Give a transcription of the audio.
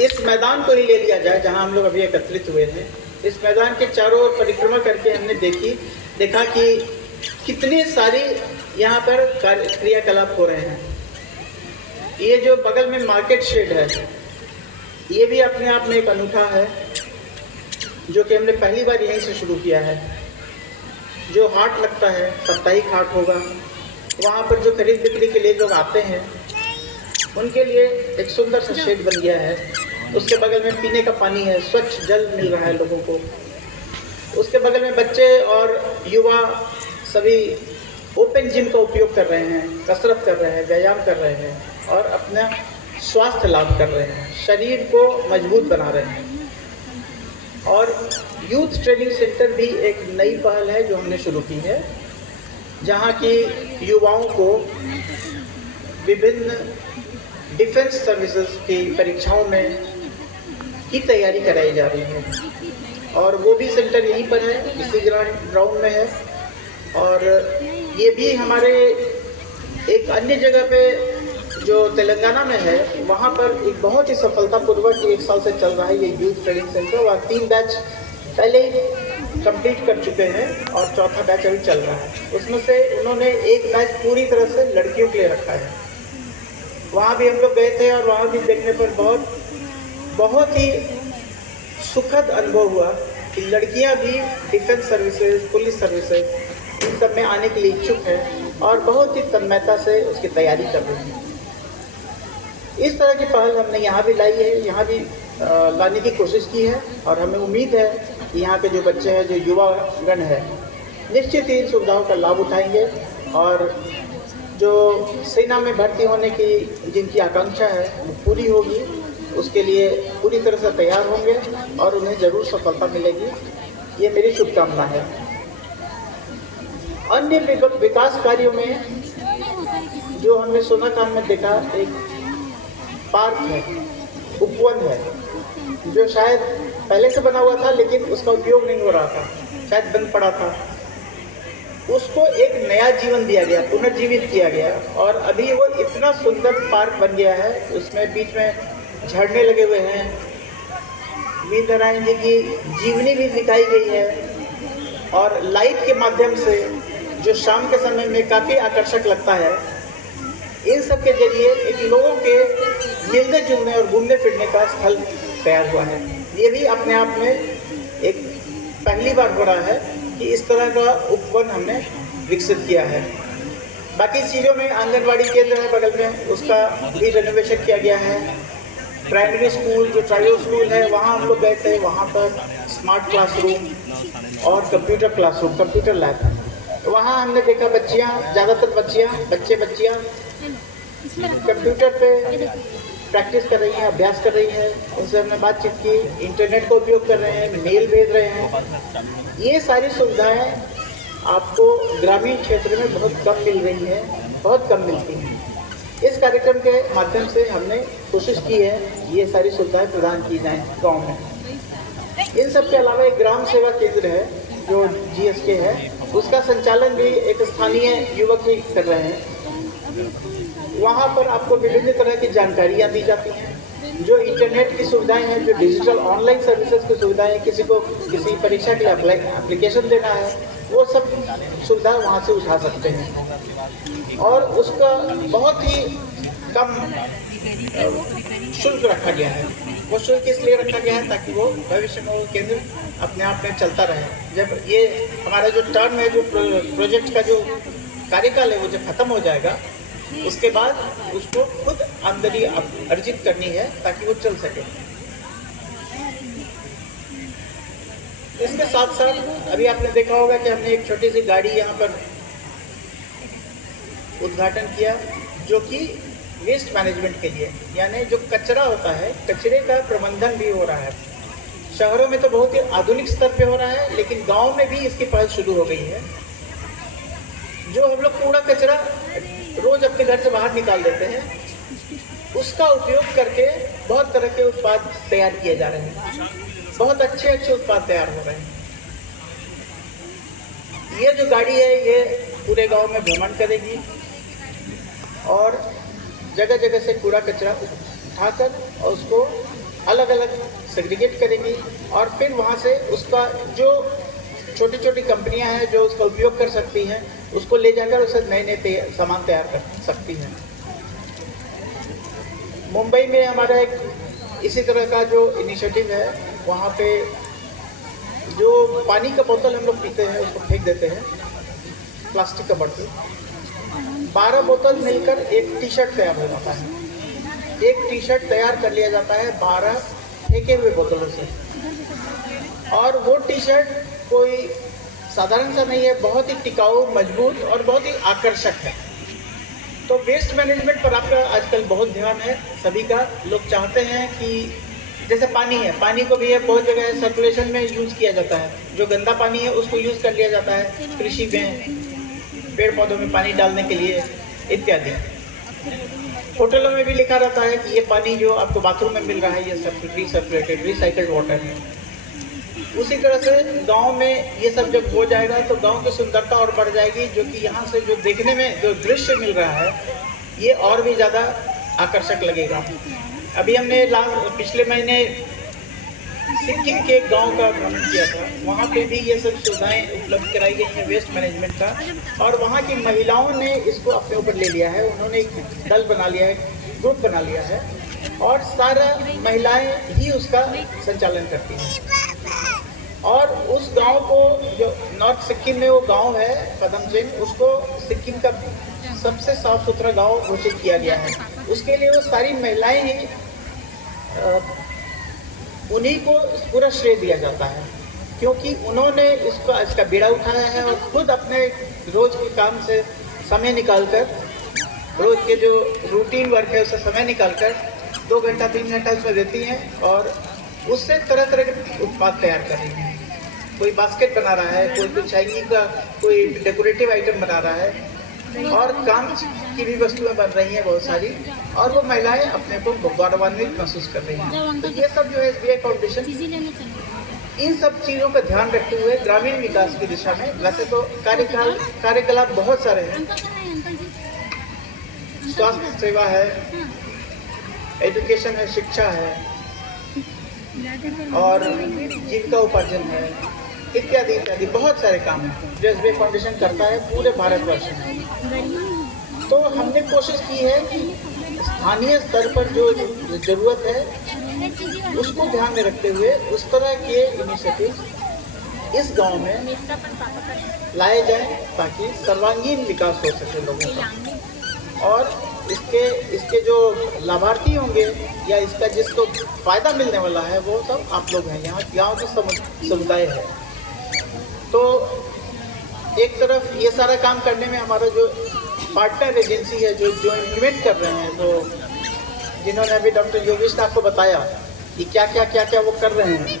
इस मैदान को ही ले लिया जाए जहां हम लोग अभी एकत्रित हुए हैं। इस मैदान के चारों ओर परिक्रमा करके हमने देखा कि कितने सारे यहाँ पर क्रियाकलाप हो रहे हैं। ये जो बगल में मार्केट शेड है, ये भी अपने आप में एक अनूठा है, जो कि हमने पहली बार यहीं से शुरू किया है। जो हाट लगता है, साप्ताहिक हाट होगा, वहाँ पर जो खरीद बिक्री के लिए लोग आते हैं उनके लिए एक सुंदर सा शेड बन गया है। उसके बगल में पीने का पानी है, स्वच्छ जल मिल रहा है लोगों को। उसके बगल में बच्चे और युवा सभी ओपन जिम का उपयोग कर रहे हैं, कसरत कर रहे हैं, व्यायाम कर रहे हैं और अपना स्वास्थ्य लाभ कर रहे हैं, शरीर को मजबूत बना रहे हैं। और यूथ ट्रेनिंग सेंटर भी एक नई पहल है जो हमने शुरू की है, जहाँ की युवाओं को विभिन्न डिफेंस सर्विसेज की परीक्षाओं में की तैयारी कराई जा रही है। और वो भी सेंटर यहीं पर है, इसी ग्राउंड में है। और ये भी हमारे एक अन्य जगह पे जो तेलंगाना में है, वहाँ पर एक बहुत ही सफलतापूर्वक 1 साल से चल रहा है ये यूथ ट्रेनिंग सेंटर। वहाँ 3 बैच पहले ही कंप्लीट कर चुके हैं और 4था बैच अभी चल रहा है। उसमें से उन्होंने 1 बैच पूरी तरह से लड़कियों के लिए रखा है। वहाँ भी हम लोग गए थे और वहाँ भी देखने पर बहुत ही सुखद अनुभव हुआ कि लड़कियाँ भी defence services, police services in सब में आने के लिए इच्छुक हैं और बहुत ही तन्मयता से उसकी तैयारी कर रही हैं। इस तरह की पहल हमने यहाँ भी लाई है, यहाँ भी लाने की कोशिश की है और हमें उम्मीद है कि यहाँ के जो बच्चे हैं, जो युवागण है, निश्चित ही इन सुविधाओं का लाभ उठाएंगे और जो सेना में भर्ती होने की जिनकी आकांक्षा है वो पूरी होगी, उसके लिए पूरी तरह से तैयार होंगे और उन्हें ज़रूर सफलता मिलेगी। ये मेरी शुभकामना है। अन्य विकास कार्यों में जो हमने सोनाखान में देखा, एक पार्क है, उपवन है, जो शायद पहले से बना हुआ था लेकिन उसका उपयोग नहीं हो रहा था, शायद बंद पड़ा था। उसको एक नया जीवन दिया गया, पुनर्जीवित किया गया और अभी वो इतना सुंदर पार्क बन गया है। उसमें बीच में झरने लगे हुए हैं, वीर नारायण जी की जीवनी भी दिखाई गई है और लाइट के माध्यम से जो शाम के समय में काफ़ी आकर्षक लगता है। इन सब के जरिए एक लोगों के मिलने जुलने और घूमने फिरने का स्थल तैयार हुआ है। ये भी अपने आप में एक पहली बार हो रहा है कि इस तरह का उपवन हमने विकसित किया है। बाकी चीज़ों में आंगनवाड़ी केंद्र है बगल में, उसका भी रेनोवेशन किया गया है। प्राइमरी स्कूल जो ट्राइबल स्कूल है, वहाँ हम लोग गए थे, वहाँ पर स्मार्ट क्लासरूम और कंप्यूटर क्लासरूम, कंप्यूटर लैब। वहाँ हमने देखा ज़्यादातर बच्चियाँ कंप्यूटर पे प्रैक्टिस कर रही हैं, अभ्यास कर रही हैं। उनसे हमने बातचीत की, इंटरनेट का उपयोग कर रहे हैं, मेल भेज रहे हैं। ये सारी सुविधाएं आपको ग्रामीण क्षेत्र में बहुत कम मिल रही हैं, बहुत कम मिलती हैं। इस कार्यक्रम के माध्यम से हमने कोशिश की है ये सारी सुविधाएं प्रदान की जाएं गांव में। इन सब के अलावा एक ग्राम सेवा केंद्र है जो GSK है, उसका संचालन भी एक स्थानीय युवक ही कर रहे हैं। वहाँ पर आपको विभिन्न तरह की जानकारियाँ दी जाती हैं, जो इंटरनेट की सुविधाएं हैं, जो डिजिटल ऑनलाइन सर्विसेज की सुविधाएं, किसी को किसी परीक्षा के लिए एप्लीकेशन देना है, वो सब सुविधा वहाँ से उठा सकते हैं। और उसका बहुत ही कम शुल्क रखा गया है। वो शुल्क इसलिए रखा गया है ताकि वो भविष्य में वो केंद्र अपने आप में चलता रहे। जब ये हमारा जो टर्म है, जो प्रोजेक्ट का जो कार्यकाल है, वो जब खत्म हो जाएगा, उसके बाद उसको खुद आमदनी अर्जित करनी है ताकि वो चल सके। इसके साथ साथ अभी आपने देखा होगा कि हमने एक छोटी सी गाड़ी यहाँ पर उद्घाटन किया, जो कि वेस्ट मैनेजमेंट के लिए, यानी जो कचरा होता है, कचरे का प्रबंधन भी हो रहा है। शहरों में तो बहुत ही आधुनिक स्तर पे हो रहा है, लेकिन गांव में भी इसकी पहल शुरू हो गई है। जो हम लोग कूड़ा कचरा रोज अपने घर से बाहर निकाल देते हैं, उसका उपयोग करके बहुत तरह के उत्पाद तैयार किए जा रहे हैं। बहुत अच्छे उत्पाद तैयार हो रहे हैं। ये जो गाड़ी है, ये पूरे गांव में भ्रमण करेगी और जगह जगह से कूड़ा कचरा उठाकर और उसको अलग अलग सेग्रीगेट करेंगी और फिर वहाँ से उसका जो छोटी छोटी कंपनियां हैं जो उसका उपयोग कर सकती हैं उसको ले जाकर उसे नए नए सामान तैयार कर सकती हैं। मुंबई में हमारा एक इसी तरह का जो इनिशिएटिव है, वहाँ पे जो पानी का बोतल हम लोग पीते हैं उसको फेंक देते हैं, प्लास्टिक का बोतल, 12 बोतल मिलकर एक टी शर्ट तैयार हो जाता है। एक टी शर्ट तैयार कर लिया जाता है 12 फेंके हुए बोतलों से, और वो टी शर्ट कोई साधारण सा नहीं है, बहुत ही टिकाऊ, मजबूत और बहुत ही आकर्षक है। तो वेस्ट मैनेजमेंट पर आपका आजकल बहुत ध्यान है सभी का। लोग चाहते हैं कि जैसे पानी है, पानी को भी है बहुत जगह सर्कुलेशन में यूज़ किया जाता है, जो गंदा पानी है उसको यूज़ कर लिया जाता है कृषि में, पेड़ पौधों में पानी डालने के लिए इत्यादि। होटलों में भी लिखा रहता है कि ये पानी जो आपको बाथरूम में मिल रहा है ये सब रिसर्कुलेटेड रिसाइकल्ड वाटर है। उसी तरह से गांव में ये सब जब हो जाएगा तो गांव की सुंदरता और बढ़ जाएगी, जो कि यहाँ से जो देखने में जो दृश्य मिल रहा है ये और भी ज़्यादा आकर्षक लगेगा। अभी हमने पिछले महीने सिक्किम के एक गांव का भ्रमण किया था, वहाँ पे भी ये सब सुविधाएं उपलब्ध कराई गई हैं वेस्ट मैनेजमेंट का, और वहाँ की महिलाओं ने इसको अपने ऊपर ले लिया है। उन्होंने एक दल बना लिया है, ग्रुप बना लिया है, और सारा महिलाएं ही उसका संचालन करती हैं। और उस गांव को, जो नॉर्थ सिक्किम में वो गांव है पदमचिन, उसको सिक्किम का सबसे साफ सुथरा गांव घोषित किया गया है। उसके लिए वो सारी महिलाएं ही, उन्हीं को पूरा श्रेय दिया जाता है, क्योंकि उन्होंने इसका बीड़ा उठाया है और खुद अपने रोज के काम से समय निकालकर, रोज के जो रूटीन वर्क है उससे समय निकालकर 2 घंटा 3 घंटा उसमें देती हैं और उससे तरह तरह के उत्पाद तैयार कर रही हैं। कोई बास्केट बना रहा है, कोई चाइनीज का कोई डेकोरेटिव आइटम बना रहा है, और काम की भी वस्तुएं बन रही हैं बहुत सारी, और वो महिलाएं अपने को गौरवान्वित महसूस कर रही हैं। तो ये सब जो है SBI फाउंडेशन इन सब चीज़ों का ध्यान रखते हुए ग्रामीण विकास की दिशा में, वैसे तो कार्यकलाप बहुत सारे हैं, स्वास्थ्य सेवा है, एजुकेशन है, शिक्षा है, और जीविका उपार्जन है, इत्यादि इत्यादि बहुत सारे काम हैं जो SBI फाउंडेशन करता है पूरे भारतवर्ष में। तो हमने कोशिश की है कि स्थानीय स्तर पर जो ज़रूरत है उसको ध्यान में रखते हुए उस तरह के इनिशिएटिव इस गांव में लाए जाएं, ताकि सर्वांगीण विकास हो सके लोगों का, और इसके जो लाभार्थी होंगे या इसका जिसको फ़ायदा मिलने वाला है वो सब आप लोग हैं, यहाँ गाँव की समुदाय है। तो एक तरफ ये सारा काम करने में हमारा जो पार्टनर एजेंसी है जो इम्प्लीमेंट कर रहे हैं, तो जिन्होंने अभी डॉक्टर योगेश ने आपको बताया कि क्या क्या वो कर रहे हैं,